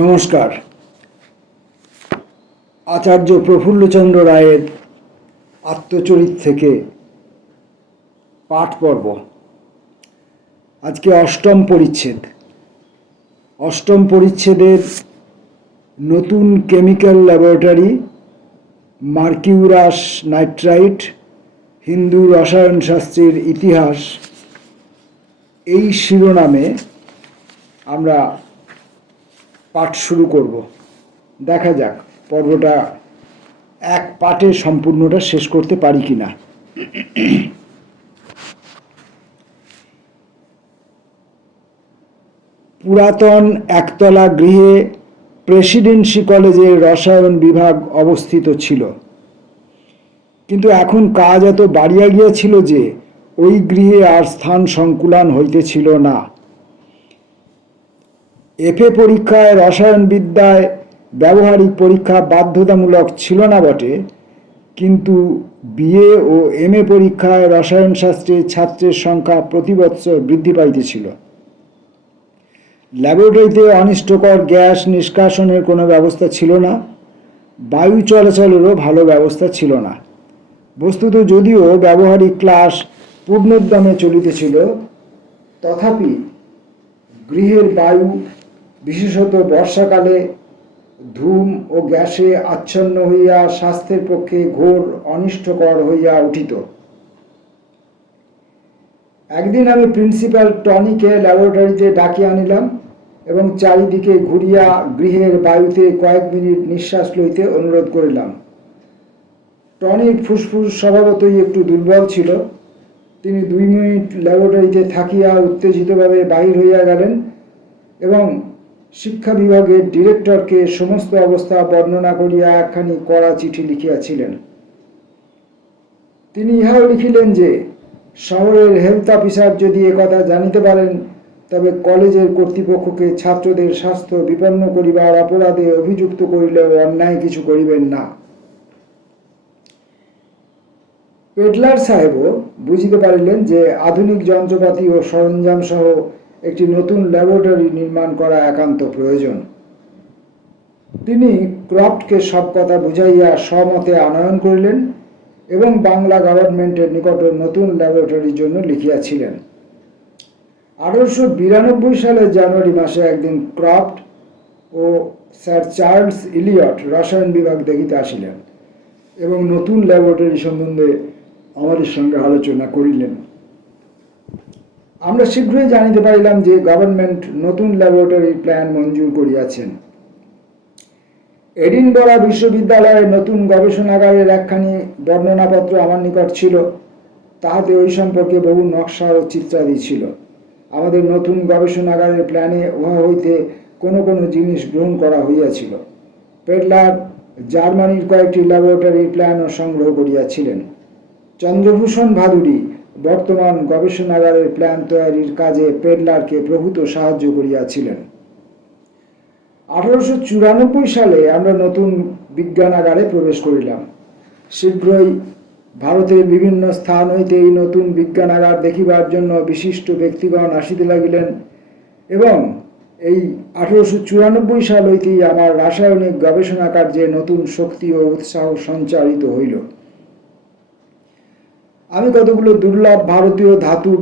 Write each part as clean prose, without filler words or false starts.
নমস্কার। আচার্য প্রফুল্লচন্দ্র রায়ের আত্মচরিত থেকে পাঠ পর্ব। আজকে অষ্টম পরিচ্ছেদ। অষ্টম পরিচ্ছেদের নতুন chemical laboratory, mercurous nitrite, Hindu রসায়ন শাস্ত্রের ইতিহাস, এই শিরোনামে আমরা পাঠ শুরু করব। দেখা যাক পর্বটা এক পাঠে সম্পূর্ণটা শেষ করতে পারি কিনা। পুরাতন একতলা গৃহে প্রেসিডেন্সি কলেজের রসায়ন বিভাগ অবস্থিত ছিল, কিন্তু এখন কাজ এত বাড়িয়া গিয়াছিল যে ওই গৃহে আর স্থান সংকুলান হইতেছিল না। এফএ পরীক্ষায় রসায়নবিদ্যায় ব্যবহারিক পরীক্ষা বাধ্যতামূলক ছিল না বটে, কিন্তু বিএ ও এমএ পরীক্ষায় রসায়নশাস্ত্রে ছাত্রের সংখ্যা প্রতি বৎসর বৃদ্ধি পাইতেছিল। ল্যাবরেটরিতে অনিষ্টকর গ্যাস নিষ্কাশনের কোনো ব্যবস্থা ছিল না, বায়ু চলাচলেরও ভালো ব্যবস্থা ছিল না। বস্তুত যদিও ব্যবহারিক ক্লাস পূর্ণোদ্যমে চলিতেছিল, তথাপি গৃহের বায়ু, বিশেষত বর্ষাকালে, ধূম ও গ্যাসে আচ্ছন্ন হইয়া স্বাস্থ্যের পক্ষে ঘোর অনিষ্টকর হইয়া উঠিত। একদিন আমি প্রিন্সিপাল টনিকে ল্যাবরেটরিতে ডাকিয়া আনিলাম এবং চারিদিকে ঘুরিয়া গৃহের বায়ুতে কয়েক মিনিট নিঃশ্বাস লইতে অনুরোধ করিলাম। টনির ফুসফুস স্বভাবতই একটু দুর্বল ছিল। তিনি 2 মিনিট ল্যাবরেটরিতে থাকিয়া উত্তেজিতভাবে বাহির হইয়া গেলেন এবং শিক্ষা বিভাগের ডিরেক্টরকে সমস্ত অবস্থা বর্ণনা করিয়া একখানি কড়া চিঠি লিখিয়াছিলেন। তিনি ইহাও লিখিলেন যে শহরের হেলথ অফিসার যদি একথা জানিতে পারেন, তবে কলেজের কর্তৃপক্ষকে ছাত্রদের স্বাস্থ্য বিপন্ন করিবার অপরাধে অভিযুক্ত করিলেও অন্যায় কিছু করিবেন না। পেডলার সাহেবও বুঝিতে পারিলেন যে আধুনিক যন্ত্রপাতি ও সরঞ্জাম সহ একটি নতুন ল্যাবরেটরি নির্মাণ করা একান্ত প্রয়োজন। তিনি ক্রফটকে সব কথা বুঝাইয়া স্বমতে আনয়ন করিলেন এবং বাংলা গভর্নমেন্টের নিকট নতুন ল্যাবরেটরির জন্য লিখিয়াছিলেন। 1892 সালের জানুয়ারি মাসে একদিন ক্রফট ও স্যার চার্লস ইলিয়ট রসায়ন বিভাগ দেখিতে আসিলেন এবং নতুন ল্যাবরেটরি সম্বন্ধে আমাদের সঙ্গে আলোচনা করিলেন। আমরা শীঘ্রই জানিতে পারিলাম যে গভর্নমেন্ট নতুন ল্যাবরেটরির প্ল্যান মঞ্জুর করিয়াছেন। এডিনবরা বিশ্ববিদ্যালয়ের নতুন গবেষণাগারের একখানি বর্ণনাপত্র আমার নিকট ছিল। তাহাতে ওই সম্পর্কে বহু নকশা ও চিত্রাদি ছিল। আমাদের নতুন গবেষণাগারের প্ল্যানে উহা হইতে কোনো কোনো জিনিস গ্রহণ করা হইয়াছিল। পেডলার জার্মানির কয়েকটি ল্যাবরেটরির প্ল্যানও সংগ্রহ করিয়াছিলেন। চন্দ্রভূষণ ভাদুড়ী বর্তমান গবেষণাগারের প্ল্যান তৈরির কাজে পেডলারকে প্রভূত সাহায্য করিয়াছিলেন। 1894 সালে আমরা নতুন বিজ্ঞানাগারে প্রবেশ করিলাম। শীঘ্রই ভারতের বিভিন্ন স্থান হইতে এই নতুন বিজ্ঞানাগার দেখিবার জন্য বিশিষ্ট ব্যক্তিগণ আসিতে লাগিলেন এবং এই 1894 সাল হইতেই আমার রাসায়নিক গবেষণা কার্যে নতুন শক্তি ও উৎসাহ সঞ্চারিত হইল। আমি কতগুলো দুর্লভ ভারতীয় ধাতুর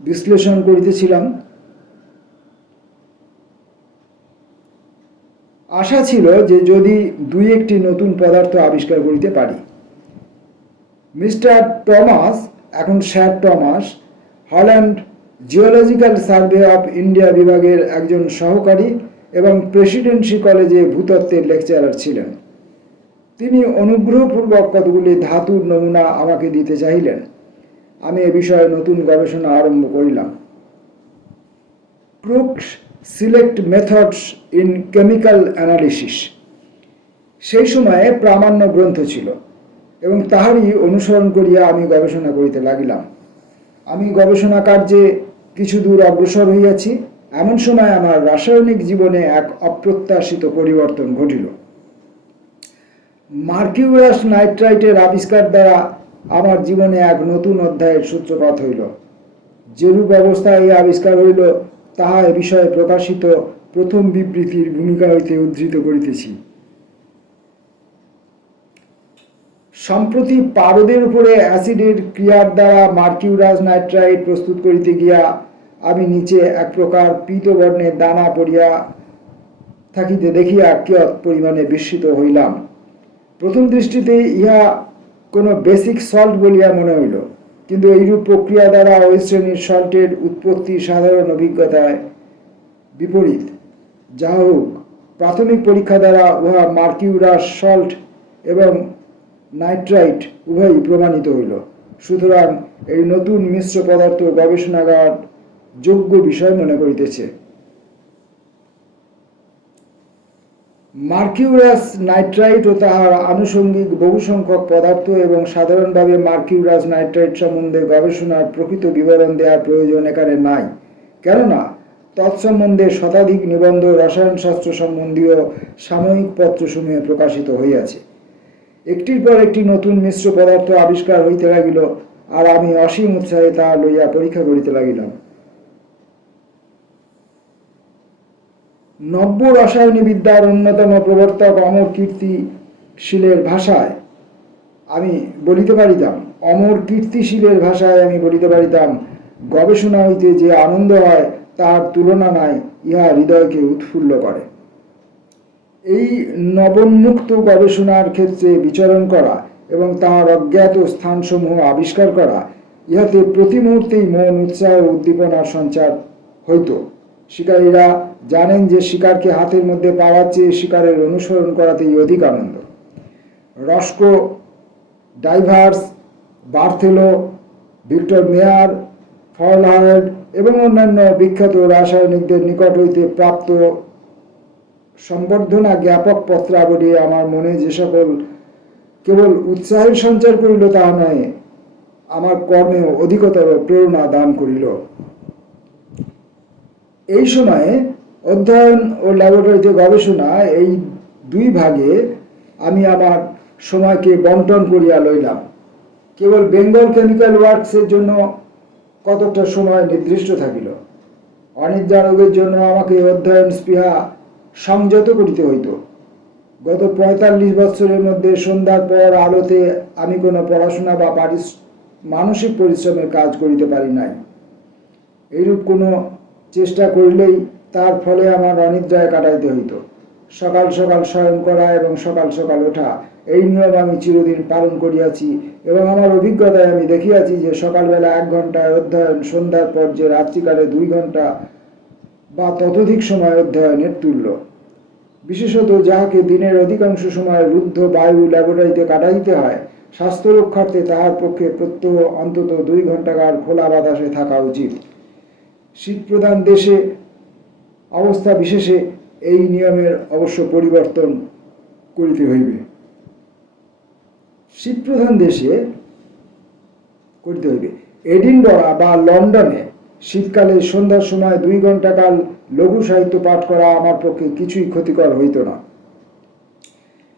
বিশ্লেষণ করিতেছিলাম। আশা ছিল যে যদি 2-1টি নতুন পদার্থ আবিষ্কার করিতে পারি। মিস্টার টমাস, এখন sir Thomas, Holland geological survey of India বিভাগের একজন সহকারী এবং প্রেসিডেন্সি কলেজে ভূতত্ত্বের লেকচারার ছিলেন। তিনি অনুগ্রহপূর্বক কতগুলি ধাতুর নমুনা আমাকে দিতে চাইলেন। আমি এ বিষয়ে নতুন গবেষণা আরম্ভ করিলাম। Crooks select methods in chemical analysis সেই সময়ে প্রামাণ্য গ্রন্থ ছিল এবং তাহারই অনুসরণ করিয়া আমি গবেষণা করিতে লাগিলাম। আমি গবেষণা কার্যে কিছু দূর অগ্রসর হইয়াছি, এমন সময় আমার রাসায়নিক জীবনে এক অপ্রত্যাশিত পরিবর্তন ঘটিল। মার্কিউরাস নাইট্রাইটের আবিষ্কার দ্বারা আমার জীবনে এক নতুন অধ্যায়ের সূত্রপাত হইল। যেরূপ অবস্থায় এই আবিষ্কার হইল তাহা এ বিষয়ে প্রকাশিত প্রথম বিবৃতির ভূমিকা হইতে উদ্ধৃত করিতেছি। সম্প্রতি পারদের উপরে অ্যাসিডের ক্রিয়ার দ্বারা মার্কিউরাস নাইট্রাইট প্রস্তুত করিতে গিয়া আমি নিচে এক প্রকার পীতবর্ণের দানা পড়িয়া থাকিতে দেখিয়া কিয়ৎ পরিমাণে বিস্মিত হইলাম। প্রথম দৃষ্টিতে ইহা কোনো বেসিক সল্ট বলিয়া মনে হইল, কিন্তু এইরূপ প্রক্রিয়া দ্বারা ওই শ্রেণীর সল্টের উৎপত্তি সাধারণ অভিজ্ঞতায় বিপরীত। যা হোক, প্রাথমিক পরীক্ষা দ্বারা উহা মার্কিউরাস সল্ট এবং নাইট্রাইট উভয়ই প্রমাণিত হইল। সুতরাং এই নতুন মিশ্র পদার্থ গবেষণাগার যোগ্য বিষয় মনে করিতেছে। মার্কিউরাস নাইট্রাইট ও তাহার আনুষঙ্গিক বহু সংখ্যক পদার্থ এবং সাধারণভাবে মার্কিউরাস নাইট্রাইট সম্বন্ধে গবেষণার প্রকৃত বিবরণ দেওয়ার প্রয়োজন এখানে নাই, কেননা তৎসম্বন্ধে শতাধিক নিবন্ধ রসায়নশাস্ত্র সম্বন্ধীয় সাময়িক পত্রসমূহে প্রকাশিত হইয়াছে। একটির পর একটি নতুন মিশ্র পদার্থ আবিষ্কার হইতে লাগিল, আর আমি অসীম উৎসাহে তাহা লইয়া পরীক্ষা করিতে লাগিলাম। নব্য রসায়নবিদ্যার অন্যতম প্রবর্তক অমর কীর্তিশীলের ভাষায় আমি বলিতে পারিতাম, গবেষণা হইতে যে আনন্দ হয় তার তুলনা নাই, ইহা হৃদয়কে উৎফুল্ল করে। এই নবোন্মুক্ত গবেষণার ক্ষেত্রে বিচরণ করা এবং তাহার অজ্ঞাত স্থানসমূহ আবিষ্কার করা, ইহাতে প্রতি মুহূর্তেই মন উৎসাহ ও উদ্দীপনার সঞ্চার হইত। শিকারীরা জানেন যে শিকারকে হাতের মধ্যে পাওয়ার চেয়ে শিকারের অনুসরণ করাতেই অধিক আনন্দ। রস্কো ডাইভার্স, বার্থেলো, ভিক্টর মেয়ার, ফলহার্ড এবং অন্যান্য বিখ্যাত রাসায়নিকদের নিকট হইতে প্রাপ্ত সম্বর্ধনা জ্ঞাপক পত্রাবলী আমার মনে যে সকল কেবল উৎসাহের সঞ্চার করিল তাহা নয়, আমার কর্মেও অধিকতর প্রেরণা দান করিল। এই সময়ে অধ্যয়ন ও ল্যাবরেটরিতে গবেষণা, এই দুই ভাগে আমি আমার সময়কে বন্টন করিয়া লইলাম। কেবল বেঙ্গল কেমিক্যাল ওয়ার্কসের জন্য কতটা সময় নির্দিষ্ট থাকিল। অনিদ্রা রোগের জন্য আমাকে অধ্যয়ন স্পৃহা সংযত করিতে হইত। গত ৪৫ বৎসরের মধ্যে সন্ধ্যার পর আলোতে আমি কোনো পড়াশোনা বা মানসিক পরিশ্রমের কাজ করিতে পারি নাই। এইরূপ কোনো চেষ্টা করিলেই তার ফলে আমার অনিদ্রায় কাটাইতে হইত। সকাল সকাল শয়ন করা এবং সকাল সকাল ওঠা, এই নিয়ম আমি চিরদিন পালন করিয়াছি এবং আমার অভিজ্ঞতায় আমি দেখিয়াছি যে সকালবেলা ১ ঘন্টায় অধ্যয়ন সন্ধ্যার পর যে রাত্রিকালে ২ ঘন্টা বা ততোধিক সময় অধ্যয়নের তুল্য। বিশেষত যাহাকে দিনের অধিকাংশ সময় রুদ্ধ বায়ু ল্যাবরেটরিতে কাটাইতে হয়, স্বাস্থ্য রক্ষার্থে তাহার পক্ষে প্রত্যহ অন্তত ২ ঘন্টাকার খোলা বাতাসে থাকা উচিত। শীতপ্রধান দেশে অবস্থা বিশেষে এই নিয়মের অবশ্য পরিবর্তন করিতে হইবে। শীতপ্রধান দেশে করিতে হইবে। এডিনবরা বা লন্ডনে শীতকালে সন্ধ্যার সময় ২ ঘন্টাকাল লঘু সাহিত্য পাঠ করা আমার পক্ষে কিছুই ক্ষতিকর হইত না।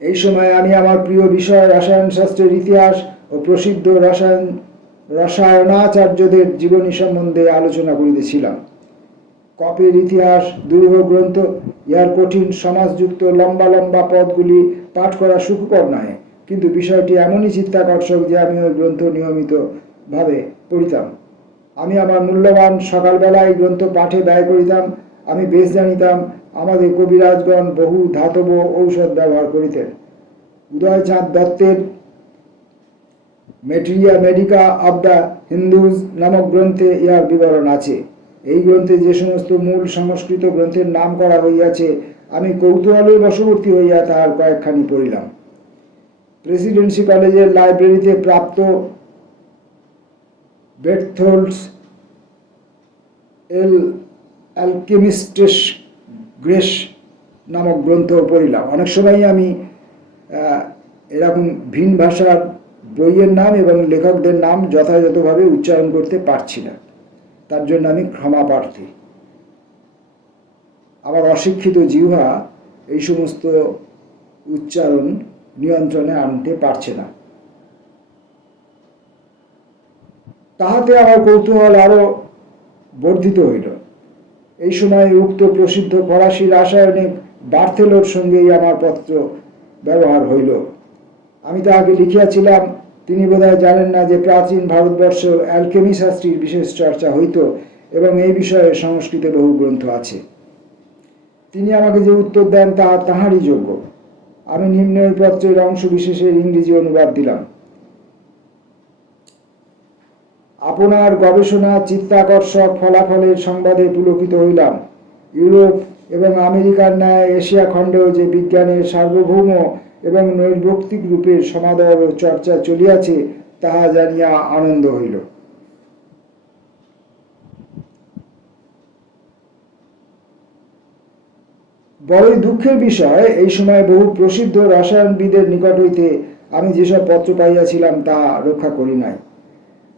এই সময় আমি আমার প্রিয় বিষয় রসায়নশাস্ত্রের ইতিহাস ও প্রসিদ্ধ রসায়নাচার্যদের জীবনী সম্বন্ধে আলোচনা করিতেছিলাম। কপের ইতিহাস দুর্গ গ্রন্থ, ইহার কঠিন সমাজযুক্ত লম্বা লম্বা পদগুলি পাঠ করা সুখকর নয়, কিন্তু বিষয়টি এমনই চিত্তাকর্ষক যে আমি ওই গ্রন্থ নিয়মিতভাবে পড়িতাম। আমি আমার মূল্যবান সকালবেলা এই গ্রন্থ পাঠে ব্যয় করিতাম। আমি বেশ জানিতাম আমাদের কবিরাজগণ বহু ধাতব ঔষধ ব্যবহার করিতেন। উদয়চাঁদ দত্তের materia medica of the Hindus নামক গ্রন্থে ইহার বিবরণ আছে। এই গ্রন্থে যে সমস্ত মূল সংস্কৃত গ্রন্থের নাম করা হইয়াছে, আমি কৌতূহলের বশবর্তী হইয়া তাহার কয়েকখানি পড়িলাম। প্রেসিডেন্সি কলেজের লাইব্রেরিতে প্রাপ্ত বেরথোল্ডস অ্যালকেমিস্টেস গ্রেস নামক গ্রন্থ পড়িলাম। অনেক সময়ই আমি এরকম ভিন ভাষার বইয়ের নাম এবং লেখকদের নাম যথাযথভাবে উচ্চারণ করতে পারছি না, তার জন্য আমি ক্ষমা প্রার্থী। আমার অশিক্ষিত জিহ্বা এই সমস্ত উচ্চারণ নিয়ন্ত্রণে আনতে পারছে না। তাহাতে আমার কৌতূহল আরো বর্ধিত হইল। এই সময় উক্ত প্রসিদ্ধ ফরাসি রাসায়নিক বার্থেলোর সঙ্গেই আমার পত্র ব্যবহার হইল। আমি তাহাকে লিখিয়াছিলাম, তিনি বোধহয় জানেন না যে প্রাচীন ভারতবর্ষ অ্যালকেমি শাস্ত্রীর বিশেষ চর্চা হইত এবং এই বিষয়ে সংস্কৃতে বহু গ্রন্থ আছে। তিনি আমাকে যে উত্তর দেন তাহা তাহারই যোগ্য। আমি নিম্নে ওই পত্রের অংশ বিশেষের ইংরেজি অনুবাদ দিলাম। আপনার গবেষণা চিত্তাকর্ষক ফলাফলের সংবাদে পুলকিত হইলাম। ইউরোপ এবং আমেরিকার ন্যায় এশিয়া খণ্ডেও যে বিজ্ঞানের সার্বভৌম এবং নৈর্ব্যক্তিক রূপের সমাদর ও চর্চা চলিয়াছে তাহা জানিয়া আনন্দ হইল। বড়ই দুঃখের বিষয়, এই সময় বহু প্রসিদ্ধ রসায়নবিদের নিকট হইতে আমি যেসব পত্র পাইয়াছিলাম তা রক্ষা করি নাই।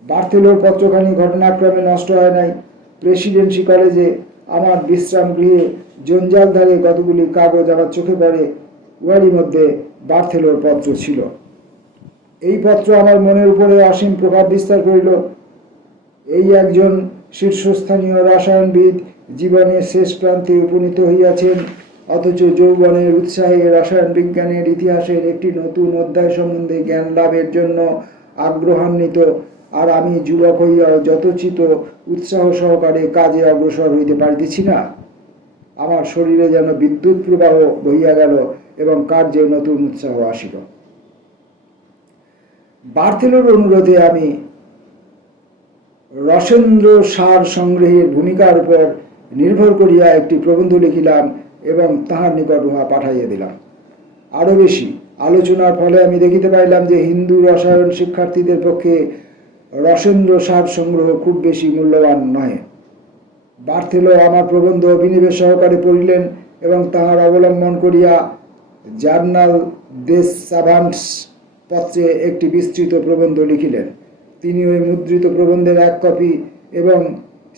বার্থেলোর পত্রখানি ঘটনাক্রমে নষ্ট হয় নাই। প্রেসিডেন্সি কলেজে আমার বিশ্রাম গৃহে জঞ্জালধারে কতগুলি কাগজ আমার চোখে পড়ে, উহারই মধ্যে বার্থেলোর পত্র ছিল। এই পত্র আমার মনের উপরে অসীম প্রভাব বিস্তার করিল। এই একজন শীর্ষস্থানীয় রসায়নবিদ জীবনের শেষ প্রান্তে উপনীত হইয়াছেন, অথচ যৌবনের উৎসাহে রসায়ন বিজ্ঞানের ইতিহাসের একটি নতুন অধ্যায় সম্বন্ধে জ্ঞান লাভের জন্য আগ্রহান্বিত, আর আমি যুবক হইয়াও যথোচিত উৎসাহ সহকারে কাজে অগ্রসর হইতে পারিতেছি না। আমার শরীরে যেন বিদ্যুৎ প্রবাহ বহিয়া গেল এবং কার্যে নতুন উৎসাহ আসিল। বার্থেলোর অনুরোধে আমি রসেন্দ্র সার সংগ্রহের ভূমিকার উপর নির্ভর করিয়া একটি প্রবন্ধ লিখিলাম এবং তাহার নিকট উহা পাঠাইয়া দিলাম। আরও বেশি আলোচনার ফলে আমি দেখিতে পাইলাম যে হিন্দু রসায়ন শিক্ষার্থীদের পক্ষে রসেন্দ্র সার সংগ্রহ খুব বেশি মূল্যবান নয়। বার্থেলো আমার প্রবন্ধ বিনিবেশ সহকারে পড়িলেন এবং তাহার অবলম্বন করিয়া জার্নাল দেস সাভান্টস পত্রে একটি বিস্তৃত প্রবন্ধ লিখিলেন। তিনি ওই মুদ্রিত প্রবন্ধের এক কপি এবং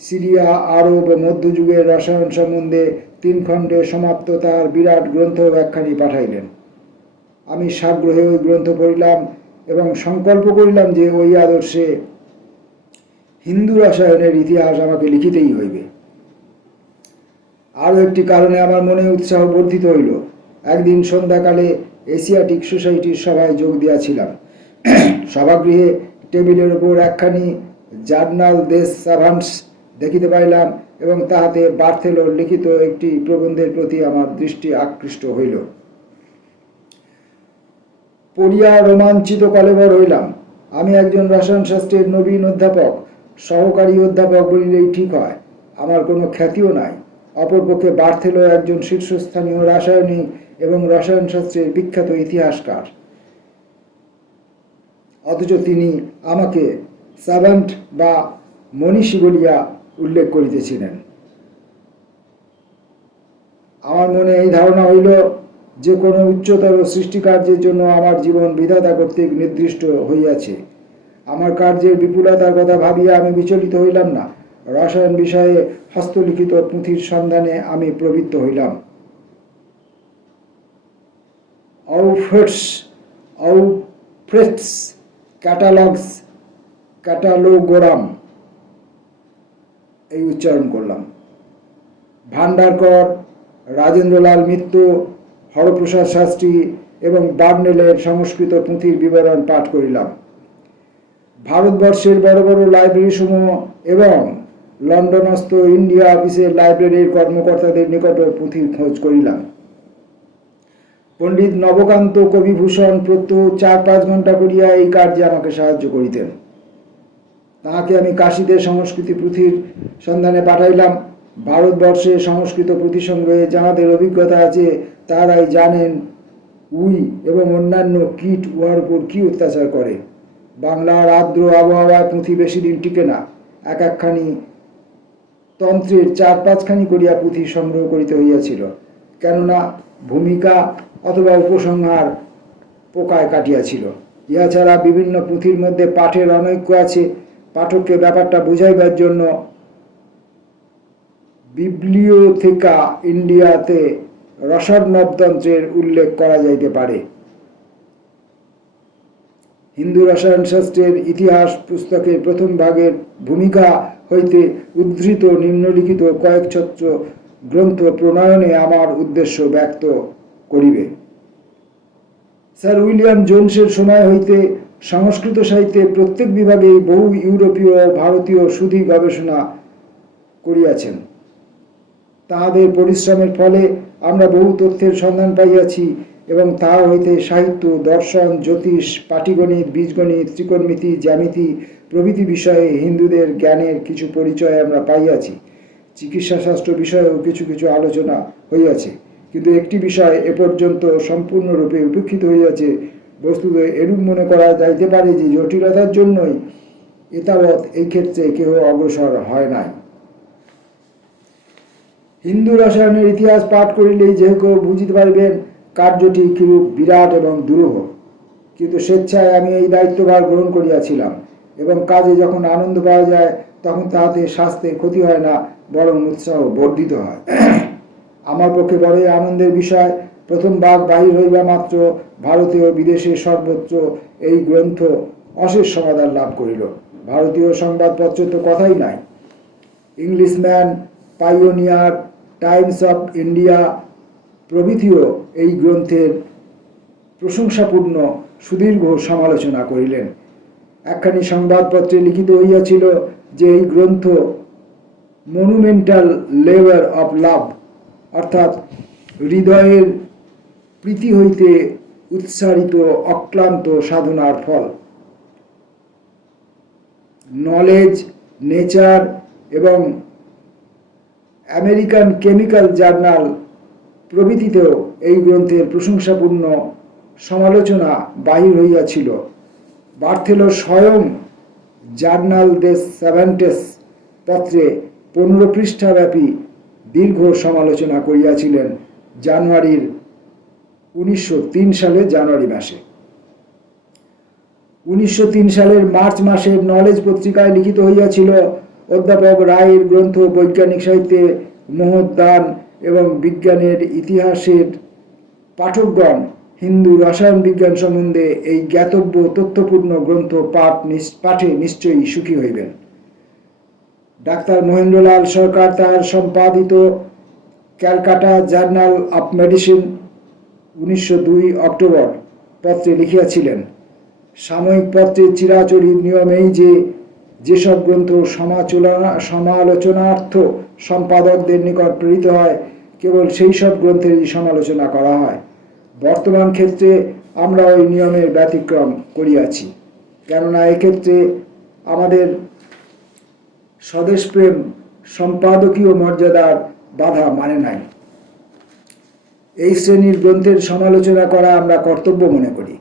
সিরিয়া, আরব ও মধ্যযুগের রসায়ন সম্বন্ধে 3 খণ্ডে সমাপ্ত তাহার বিরাট গ্রন্থ একখানি পাঠাইলেন। আমি সাগ্রহে ওই গ্রন্থ পড়িলাম এবং সংকল্প করিলাম যে ওই আদর্শে হিন্দু রসায়নের ইতিহাস আমাকে লিখিতেই হইবে। আরও একটি কারণে আমার মনে উৎসাহ বর্ধিত হইল। একদিন সন্ধ্যাকালে এশিয়াটিক সোসাইটির সভায় যোগ দিয়াছিলাম। সভাগৃহে টেবিলের উপর একখানি জার্নাল দেস সাভান্টস দেখিতে পাইলাম এবং তাহাতে বার্থেলোর লিখিত একটি প্রবন্ধের প্রতি আমার দৃষ্টি আকৃষ্ট হইল। পড়িয়া রোমাঞ্চিত কলেবর হইলাম। আমি একজন রসায়ন শাস্ত্রের নবীন অধ্যাপক, সহকারী অধ্যাপক বলিলেই ঠিক হয়। আমার কোনো খ্যাতিও নাই। অপরপক্ষে বার্থেলো একজন শীর্ষস্থানীয় রাসায়নিক এবং রসায়ন শাস্ত্রের বিখ্যাত ইতিহাসকার, অথচ তিনি আমাকে সাভান্ট বা মনীষী বলিয়া উল্লেখ করিতেছিলেন। আমার মনে এই ধারণা হইল যে কোনো উচ্চতর সৃষ্টিকার্যের জন্য আমার জীবন বিধাতা কর্তৃক নির্দিষ্ট হইয়াছে। আমার কার্যের বিপুলতার কথা ভাবিয়া আমি বিচলিত হইলাম না। রসায়ন বিষয়ে হস্তলিখিত পুঁথির সন্ধানে আমি প্রবৃত্ত হইলাম। আউফ্রেটস ক্যাটালোগোরাম এই উচ্চারণ করলাম। ভান্ডারকর, রাজেন্দ্রলাল মিত্র, হরপ্রসাদ শাস্ত্রী এবং বার্নেলের সংস্কৃত পুঁথির বিবরণ পাঠ করিলাম। ভারতবর্ষের বড় বড় লাইব্রেরি সমূহ এবং লন্ডনস্থ ইন্ডিয়া অফিসের লাইব্রেরির কর্মকর্তাদের নিকটও পুঁথির খোঁজ করিলাম। পণ্ডিত নবকান্ত কবিভূষণ প্রত্যহ 4-5 ঘণ্টা করিয়া এই কার্যে আমাকে সাহায্য করিতেন। তাহাকে আমি কাশীতে সংস্কৃতি পুঁথির সন্ধানে পাঠাইলাম। ভারতবর্ষে সংস্কৃত পুঁথি সংগ্রহে যাহাদের অভিজ্ঞতা আছে তাহারাই জানেন উই এবং অন্যান্য কীট উহার উপর কী অত্যাচার করে। বাংলার আর্দ্র আবহাওয়ায় পুঁথি বেশি দিন টিকে না। একখানি তন্ত্রের 4-5 খানি করিয়া পুঁথি সংগ্রহ করিতে হইয়াছিল, কেননা ভূমিকা অথবা উপসংহার পোকায় কাটিয়াছিল। ইহা ছাড়া বিভিন্ন পুঁথির মধ্যে পাঠের অনৈক্য আছে। পাঠককে ব্যাপারটা বুঝাইবার জন্য বিবলিওথেকা ইন্ডিয়াতে রসার্ণবতন্ত্রের উল্লেখ করা যাইতে পারে। হিন্দু রসায়নশাস্ত্রের ইতিহাস পুস্তকের প্রথম ভাগের ভূমিকা হইতে উদ্ধৃত নিম্নলিখিত কয়েক ছত্র গ্রন্থ প্রণয়নে আমার উদ্দেশ্য ব্যক্ত করিবে। স্যার উইলিয়াম জোনসের সময় হইতে সংস্কৃত সাহিত্যে প্রত্যেক বিভাগে বহু ইউরোপীয় ও ভারতীয় সুধী গবেষণা করিয়াছেন। তাহাদের পরিশ্রমের ফলে আমরা বহু তথ্যের সন্ধান পাইয়াছি এবং তাহা হইতে সাহিত্য, দর্শন, জ্যোতিষ, পাটিগণিত, বীজগণিত, ত্রিকোণমিতি, জ্যামিতি প্রভৃতি বিষয়ে হিন্দুদের জ্ঞানের কিছু পরিচয় আমরা পাইয়াছি। চিকিৎসাশাস্ত্র বিষয়েও কিছু কিছু আলোচনা হইয়াছে, কিন্তু একটি বিষয় এ পর্যন্ত সম্পূর্ণরূপে উপেক্ষিত হইয়াছে। বস্তুত এরূপ মনে করা যাইতে পারে যে জটিলতার জন্যই এতাবৎ এই ক্ষেত্রে কেহ অগ্রসর হয় নাই। হিন্দু রসায়নের ইতিহাস পাঠ করিলেই যে কেউ বুঝিতে পারিবেন কার্যটি কিরূপ বিরাট এবং দুরূহ। কিন্তু স্বেচ্ছায় আমি এই দায়িত্বভার গ্রহণ করিয়াছিলাম এবং কাজে যখন আনন্দ পাওয়া যায় তখন তাহাতে স্বাস্থ্যের ক্ষতি হয় না, বরং উৎসাহ বর্ধিত হয়। আমার পক্ষে বড়ই আনন্দের বিষয়, প্রথম ভাগ বাহির হইবা মাত্র ভারতে ও বিদেশে সর্বত্র এই গ্রন্থ অশেষ সমাদর লাভ করিল। ভারতীয় সংবাদপত্র তো কথাই নাই। Englishman, Pioneer, Times of India প্রভৃতিও এই গ্রন্থের প্রশংসাপূর্ণ সুদীর্ঘ সমালোচনা করিলেন। একখানি সংবাদপত্রে লিখিত হইয়াছিল যে এই গ্রন্থ মনুমেন্টাল লেবার অফ লাভ, অর্থাৎ হৃদয়ের প্রীতি হইতে উৎসারিত অক্লান্ত সাধনার ফল। নলেজ, নেচার এবং আমেরিকান কেমিক্যাল জার্নাল প্রভৃতিতেও এই গ্রন্থের প্রশংসাপূর্ণ সমালোচনা বাহির হইয়াছিল। বার্থেলো স্বয়ং জার্নাল দে সার্ভান্টেস পত্রে 15 পৃষ্ঠাব্যাপী দীর্ঘ সমালোচনা করিয়াছিলেন জানুয়ারির 1903 সালে জানুয়ারি মাসে। 1903 সালের মার্চ মাসের নলেজ পত্রিকায় লিখিত হইয়াছিল, অধ্যাপক রায়ের গ্রন্থ বৈজ্ঞানিক সাহিত্যে মহোদ্যান এবং বিজ্ঞানের ইতিহাসের পাঠকগণ হিন্দু রসায়ন বিজ্ঞান সম্বন্ধে এই জ্ঞাতব্য তথ্যপূর্ণ গ্রন্থ পাঠে নিশ্চয়ই সুখী হইবেন। ডাক্তার মহেন্দ্রলাল সরকার তার সম্পাদিত Calcutta journal of medicine 1902 October পত্রে লিখিয়াছিলেন, সাময়িক পত্রের চিরাচরিত নিয়মেই যেসব গ্রন্থ সমালোচনার্থ সম্পাদকদের নিকট প্রেরিত হয়, কেবল সেই সব গ্রন্থেরই সমালোচনা করা হয়। বর্তমান ক্ষেত্রে আমরা ওই নিয়মের ব্যতিক্রম করিয়াছি, কেননা এক্ষেত্রে আমাদের স্বদেশপ্রেম সম্পাদকীয় মর্যাদার বাধা মানে নাই। এই শ্রেণীর গ্রন্থের সমালোচনা করা আমরা কর্তব্য মনে করি।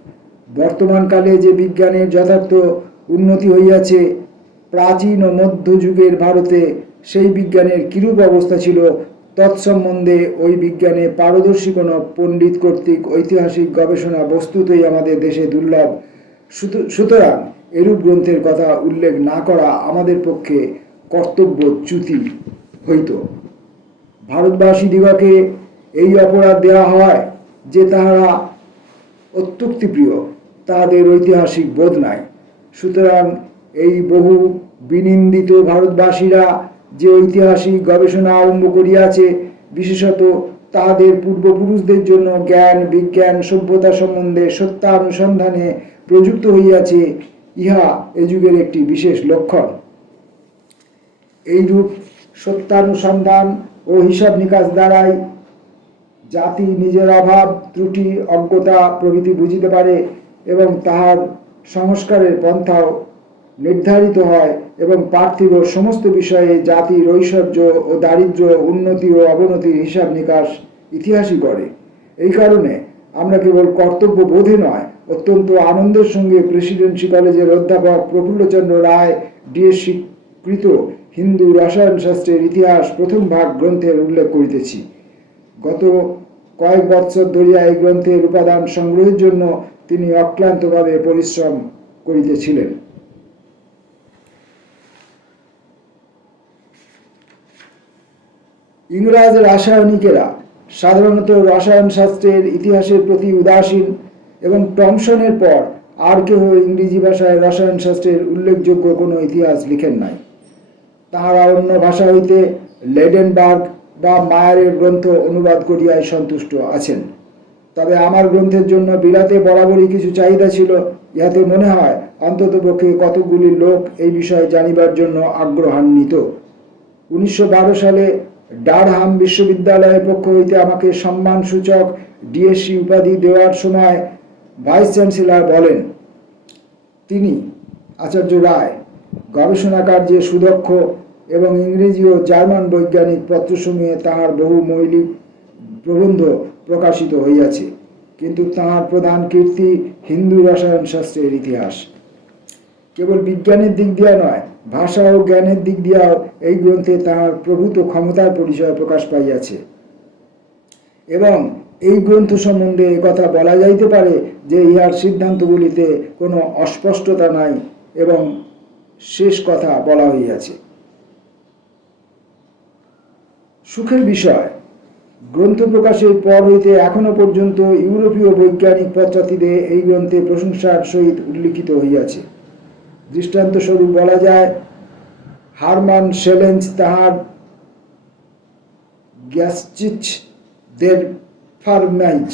বর্তমানকালে যে বিজ্ঞানের যথার্থ উন্নতি হইয়াছে, প্রাচীন ও মধ্যযুগের ভারতে সেই বিজ্ঞানের কিরূপ অবস্থা ছিল তৎসম্বন্ধে ওই বিজ্ঞানে পারদর্শী কোনো পণ্ডিত কর্তৃক ঐতিহাসিক গবেষণা বস্তুতই আমাদের দেশে দুর্লভ। সুতরাং এরূপ গ্রন্থের কথা উল্লেখ না করা আমাদের পক্ষে কর্তব্যচ্যুতি হইত। ভারতবাসীদিগকে এই অপরাধ দেওয়া হয় যে তাহারা অত্যুক্তিপ্রিয়, তাহাদের ঐতিহাসিক বোধ নাই। সুতরাং এই বহু বিনিন্দিত ভারতবাসীরা যে ঐতিহাসিক গবেষণা আরম্ভ করিয়াছে, বিশেষত তাহাদের পূর্বপুরুষদের জন্য জ্ঞান, বিজ্ঞান, সভ্যতা সম্বন্ধে সত্যানুসন্ধানে প্রযুক্ত হইয়াছে, ইহা এ যুগের একটি বিশেষ লক্ষণ। এইরূপ সত্যানুসন্ধান ও হিসাব নিকাশ দ্বারাই জাতি নিজের অভাব, ত্রুটি, অজ্ঞতা প্রভৃতি বুঝিতে পারে এবং তাহার সংস্কারের পন্থাও নির্ধারিত হয় এবং পার্থিব সমস্ত বিষয়ে জাতির ঐশ্বর্য ও দারিদ্র্য, উন্নতি ও অবনতির হিসাব নিকাশ ইতিহাসই করে। এই কারণে আমরা কেবল কর্তব্য বোধে নয়, অত্যন্ত আনন্দের সঙ্গে প্রেসিডেন্সি কলেজের অধ্যাপক প্রফুল্লচন্দ্র রায় ডিএসসি কৃত হিন্দু রসায়ন শাস্ত্রের ইতিহাস প্রথম ভাগ গ্রন্থের উল্লেখ করিতেছি। গত কয়েক বৎসর ধরিয়া এই গ্রন্থের উপাদান সংগ্রহের জন্য তিনি অক্লান্তভাবে পরিশ্রম করিতেছিলেন। ইংরাজ রাসায়নিকেরা সাধারণত রসায়ন শাস্ত্রের ইতিহাসের প্রতি উদাসীন এবং টমসনের পর আর কেহ ইংরেজি ভাষায় রসায়ন শাস্ত্রের উল্লেখযোগ্য কোনো ইতিহাস লিখেন নাই। তাহারা অন্য ভাষা হইতে লেডেনবার্গ বা মায়ারের গ্রন্থ অনুবাদ করিয়াই সন্তুষ্ট আছেন। তবে আমার গ্রন্থের জন্য বিলাতে বরাবরই কিছু চাহিদা ছিল। ইহাতে মনে হয় অন্ততপক্ষে কতকগুলি লোক এই বিষয়ে জানিবার জন্য আগ্রহান্বিত। 1912 সালে ডারহাম বিশ্ববিদ্যালয়ের পক্ষ হইতে আমাকে সম্মানসূচক ডিএসসি উপাধি দেওয়ার সময় ভাইস চ্যান্সেলর বলেন, তিনি আচার্য রায় গবেষণা কার্যে সুদক্ষ এবং ইংরেজি ও জার্মান বৈজ্ঞানিক পত্রসমূহে তাহার বহু মৌলিক প্রবন্ধ প্রকাশিত হইয়াছে, কিন্তু তাহার প্রধান কীর্তি হিন্দু রসায়ন শাস্ত্রের ইতিহাস। কেবল বিজ্ঞানের দিক দিয়া নয়, ভাষা ও জ্ঞানের দিক দিয়াও এই গ্রন্থে তাহার প্রভূত ক্ষমতার পরিচয় প্রকাশ পাইয়াছে। এবং এই গ্রন্থ সম্বন্ধে একথা বলা যাইতে পারে যে ইহার সিদ্ধান্তগুলিতে কোনো অস্পষ্টতা নাই এবং শেষ কথা বলা হইয়াছে। সুখের বিষয়, গ্রন্থ প্রকাশের পর হইতে এখনো পর্যন্ত ইউরোপীয় বৈজ্ঞানিক পত্রাদিতে এই গ্রন্থে প্রশংসার সহিত উল্লিখিত হইয়াছে। দৃষ্টান্তস্বরূপ বলা যায়, হারমান শেলেঞ্জ তাহার গ্যাসচিচ দের ফারমাইজ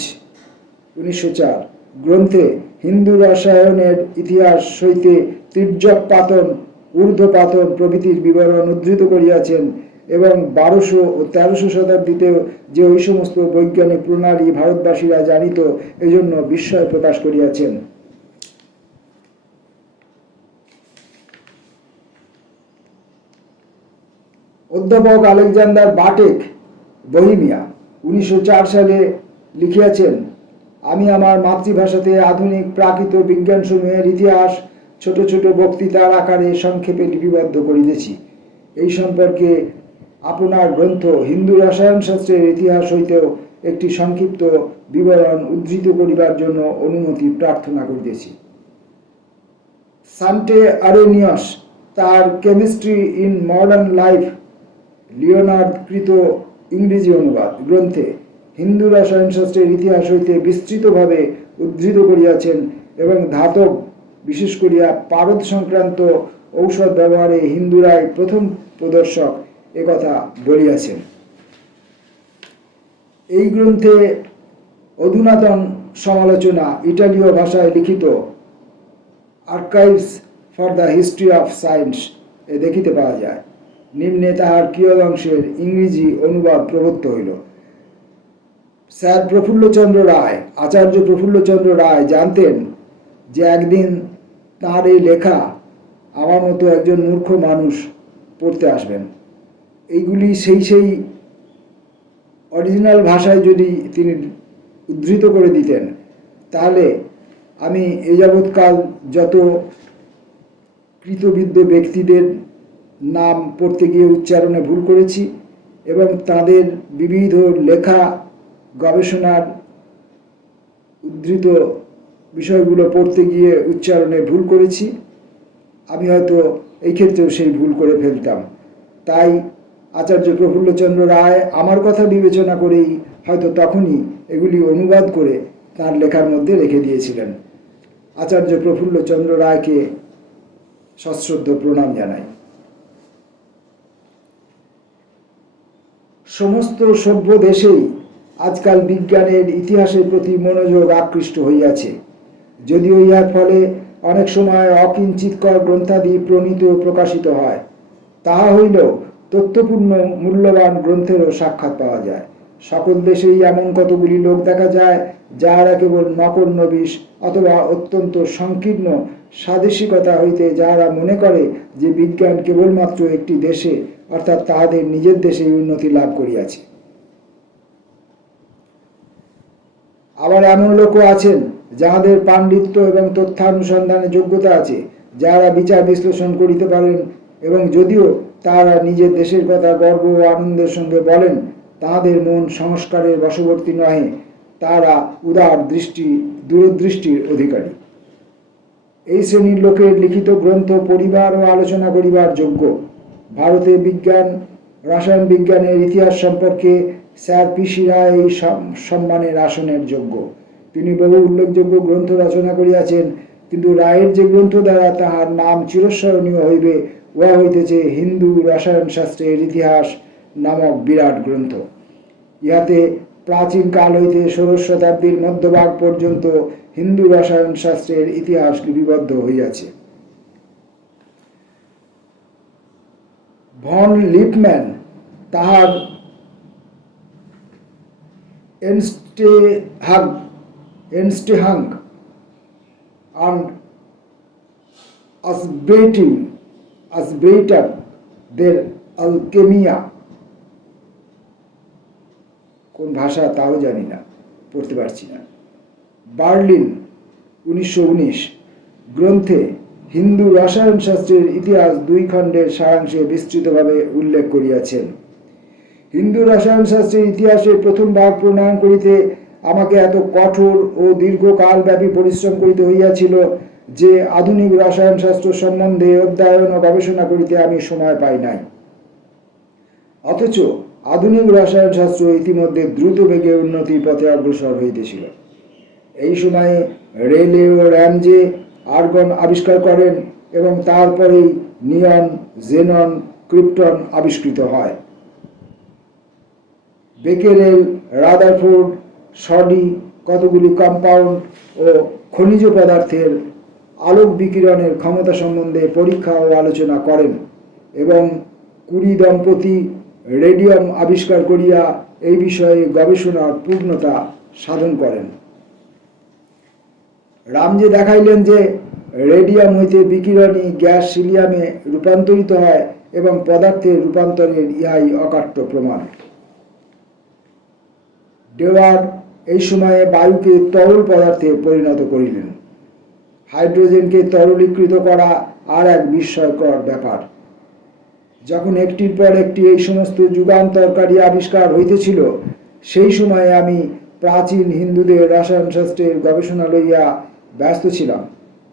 1904 গ্রন্থে হিন্দু রসায়নের ইতিহাস হইতে তির্যক পাতন, ঊর্ধ্বপাতন প্রভৃতির বিবরণ উদ্ধৃত করিয়াছেন এবং 1200 ও 1300 শতাব্দীতেও যে ওই সমস্ত বৈজ্ঞানিক প্রণালী ভারতবাসীরা জানিত, এজন্য বিস্ময় প্রকাশ করিয়াছেন। অধ্যাপক আলেকজান্ডার বাটেক বহিমিয়া 1904 সালে লিখিয়াছেন, আমি আমার মাতৃভাষাতে আধুনিক প্রাকৃত বিজ্ঞানসমূহের ইতিহাস ছোট ছোট বক্তৃতার আকারে সংক্ষেপে লিপিবদ্ধ করিতেছি। এই সম্পর্কে আপনার গ্রন্থ হিন্দু রসায়ন শাস্ত্রের ইতিহাস হইতেও একটি সংক্ষিপ্ত বিবরণ উদ্ধৃত করিবার জন্য অনুমতি প্রার্থনা করিতেছি। সান্টে আরেনিয়াস তার chemistry in modern life Leonard কৃত ইংরেজি অনুবাদ গ্রন্থে হিন্দু রসায়ন শাস্ত্রের ইতিহাস হইতে বিস্তৃতভাবে উদ্ধৃত করিয়াছেন এবং ধাতব, বিশেষ করিয়া পারদ সংক্রান্ত ঔষধ ব্যবহারে হিন্দুরাই প্রথম প্রদর্শক একথা বলিয়াছেন। এই গ্রন্থে অধুনাতন সমালোচনা ইটালীয় ভাষায় লিখিত archives for the history of science এ দেখিতে পাওয়া যায়। নিম্নে তাহার কিয়দংশের ইংরেজি অনুবাদ প্রবর্ত হইল। স্যার প্রফুল্লচন্দ্র রায়, আচার্য প্রফুল্লচন্দ্র রায় জানতেন যে একদিন তাঁর এই লেখা আমার মতো একজন মূর্খ মানুষ পড়তে আসবেন। এইগুলি সেই অরিজিনাল ভাষায় যদি তিনি উদ্ধৃত করে দিতেন, তাহলে আমি এ যাবৎকাল যত কৃতবিদ্য ব্যক্তিদের নাম পড়তে গিয়ে উচ্চারণে ভুল করেছি এবং তাদের বিবিধ লেখা গবেষণার উদ্ধৃত বিষয়গুলো পড়তে গিয়ে উচ্চারণে ভুল করেছি, আমি হয়তো এই ক্ষেত্রেও সেই ভুল করে ফেলতাম। তাই আচার্য প্রফুল্লচন্দ্র রায় আমার কথা বিবেচনা করেই হয়তো তখনই এগুলি অনুবাদ করে তার লেখার মধ্যে রেখে দিয়েছিলেন। আচার্য প্রফুল্লচন্দ্র রায়কে সশ্রদ্ধ প্রণাম জানাই। সমস্ত সভ্য দেশেই আজকাল বিজ্ঞানের ইতিহাসের প্রতি মনোযোগ আকৃষ্ট হইয়াছে, যদিও ইহার ফলে অনেক সময় অকিঞ্চিৎকর গ্রন্থাদি প্রণীত প্রকাশিত হয়। তাহা হইলেও তথ্যপূর্ণ মূল্যবান গ্রন্থেরও সাক্ষাৎ পাওয়া যায়। সকল দেশেই এমন কতগুলি লোক দেখা যায় যাহারা কেবল নকল নবিশ অথবা অত্যন্ত সংকীর্ণ স্বাদেশিকতা হইতে যাহারা মনে করে যে বিজ্ঞান কেবলমাত্র একটি দেশে অর্থাৎ তাহাদের নিজের দেশে উন্নতি লাভ করিয়াছে। আবার এমন লোকও আছেন যাহাদের পাণ্ডিত্য এবং তথ্যানুসন্ধানের যোগ্যতা আছে, যাহারা বিচার বিশ্লেষণ করিতে পারেন এবং যদিও তাহারা নিজের দেশের কথা গর্ব ও আনন্দের সঙ্গে বলেন, তাহাদের মন সংস্কারের বশবর্তী নহে, তাহারা উদার দৃষ্টি দূরদৃষ্টির অধিকারী। এই শ্রেণীর লোকের লিখিত গ্রন্থ পড়িবার ও আলোচনা করিবার যোগ্য। ভারতে বিজ্ঞান, রসায়ন বিজ্ঞানের ইতিহাস সম্পর্কে স্যার পিসি রায় এই সম্মানের আসনের যোগ্য। তিনি বহু উল্লেখযোগ্য গ্রন্থ রচনা করিয়াছেন কিন্তু রায়ের যে গ্রন্থ দ্বারা তাহার নাম চিরস্মরণীয় হইবে, উহা হইতেছে হিন্দু রসায়ন শাস্ত্রের ইতিহাস নামক বিরাট গ্রন্থ। ইহাতে প্রাচীন কাল হইতে ষোড়শ শতাব্দীর মধ্যভাগ পর্যন্ত হিন্দু রসায়ন শাস্ত্রের ইতিহাস লিপিবদ্ধ হইয়াছে। ভন লিপম্যান তাহার Enstehung and Ausbreitung der Alchemia, কোন ভাষা তাও জানি না, পড়তে পারছি না, বার্লিন 1919 গ্রন্থে হিন্দু রসায়ন শাস্ত্রের ইতিহাস 2 খণ্ডের সারাংশে বিস্তৃতভাবে উল্লেখ করিয়াছেন। হিন্দু রসায়ন শাস্ত্রের ইতিহাসের প্রথম ভাগ প্রণয়ন করিতে আমাকে এত কঠোর ও দীর্ঘকাল ব্যাপী পরিশ্রম করিতে হইয়াছিল যে আধুনিক রসায়ন শাস্ত্র সম্বন্ধে অধ্যয়ন ও গবেষণা করিতে আমি সময় পাই নাই। অথচ আধুনিক রসায়ন শাস্ত্র ইতিমধ্যে দ্রুত বেগে উন্নতির পথে অগ্রসর হইতেছিল। এই সময়ে রেলে ও র্যামজে আর্গন আবিষ্কার করেন এবং তারপরেই নিয়ন, জেনন, ক্রিপ্টন আবিষ্কৃত হয়। বেকেরেল, রাদারফোর্ড, সডি কতগুলি কম্পাউন্ড ও খনিজ পদার্থের আলোক বিকিরণের ক্ষমতা সম্বন্ধে পরীক্ষা ও আলোচনা করেন এবং কুরি দম্পতি রেডিয়াম আবিষ্কার করিয়া এই বিষয়ে গবেষণার পূর্ণতা সাধন করেন। রামজে দেখাইলেন যে রেডিয়াম হইতে বিকিরণী গ্যাস হিলিয়ামে রূপান্তরিত হয় এবং পদার্থের রূপান্তরের ইহাই অকাট্য প্রমাণ। ডেওয়ার এই সময়ে বায়ুকে তরল পদার্থে পরিণত করিলেন। হাইড্রোজেনকে তরলীকৃত করা আর এক বিস্ময়কর ব্যাপার। যখন একটির পর একটি এই সমস্ত যুগান্তরকারী আবিষ্কার হইতেছিল, সেই সময়ে আমি প্রাচীন হিন্দুদের রসায়ন শাস্ত্রের গবেষণা লইয়া ব্যস্ত ছিলাম।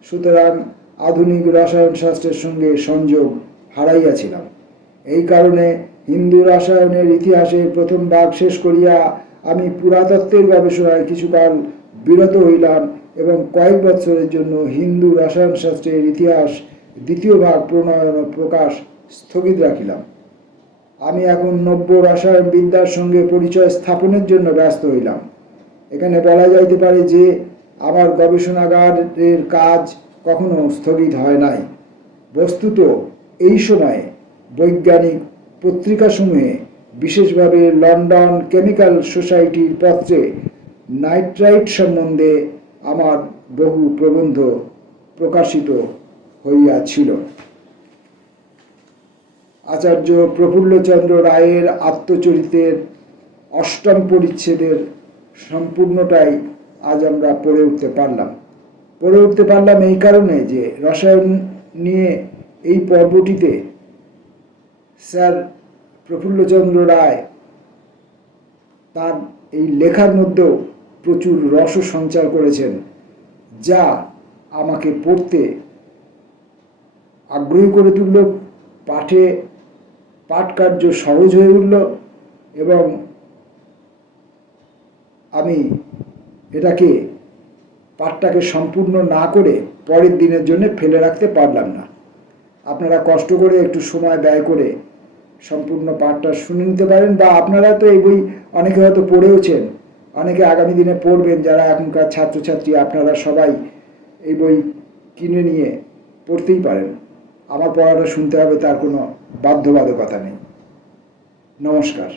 সুতরাং আধুনিক রসায়ন শাস্ত্রের সঙ্গে সংযোগ হারাইয়াছিলাম। এই কারণে হিন্দু রসায়নের ইতিহাসের প্রথম ভাগ শেষ করিয়া আমি পুরাতত্ত্বের গবেষণায় কিছুকাল বিরত হইলাম এবং কয়েক বছরের জন্য হিন্দু রসায়ন শাস্ত্রের ইতিহাস দ্বিতীয় ভাগ প্রণয়ন ও প্রকাশ স্থগিত রাখিলাম। আমি এখন নব্য রসায়ন বিদ্যার সঙ্গে পরিচয় স্থাপনের জন্য ব্যস্ত হইলাম। এখানে বলা যাইতে পারে যে আমার গবেষণাগারের কাজ কখনো স্থগিত হয় নাই। বস্তুত এই সময়ে বৈজ্ঞানিক পত্রিকাসমূহে, বিশেষভাবে লন্ডন কেমিক্যাল সোসাইটির পত্রে নাইট্রাইট সম্বন্ধে আমার বহু প্রবন্ধ প্রকাশিত হইয়াছিল। আচার্য প্রফুল্লচন্দ্র রায়ের আত্মচরিতের 8ম পরিচ্ছেদের সম্পূর্ণটাই আজ আমরা পড়ে উঠতে পারলাম এই কারণে যে রসায়ন নিয়ে এই পর্বটিতে স্যার প্রফুল্লচন্দ্র রায় তার এই লেখার মধ্যেও প্রচুর রস সঞ্চার করেছেন, যা আমাকে পড়তে আগ্রহী করে তুলল, পাঠকার্য সহজ হয়ে উঠল এবং আমি পাঠটাকে সম্পূর্ণ না করে পরের দিনের জন্য ফেলে রাখতে পারলাম না। আপনারা কষ্ট করে একটু সময় ব্যয় করে সম্পূর্ণ পাঠটা শুনে নিতে পারেন, বা আপনারা তো এই বই অনেকে হয়তো পড়েওছেন, অনেকে আগামী দিনে পড়বেন। যারা এখনকার ছাত্রছাত্রী, আপনারা সবাই এই বই কিনে নিয়ে পড়তেই পারেন। আমার পড়াটা শুনতে হবে তার কোনো বাধ্যবাধকতা নেই। নমস্কার।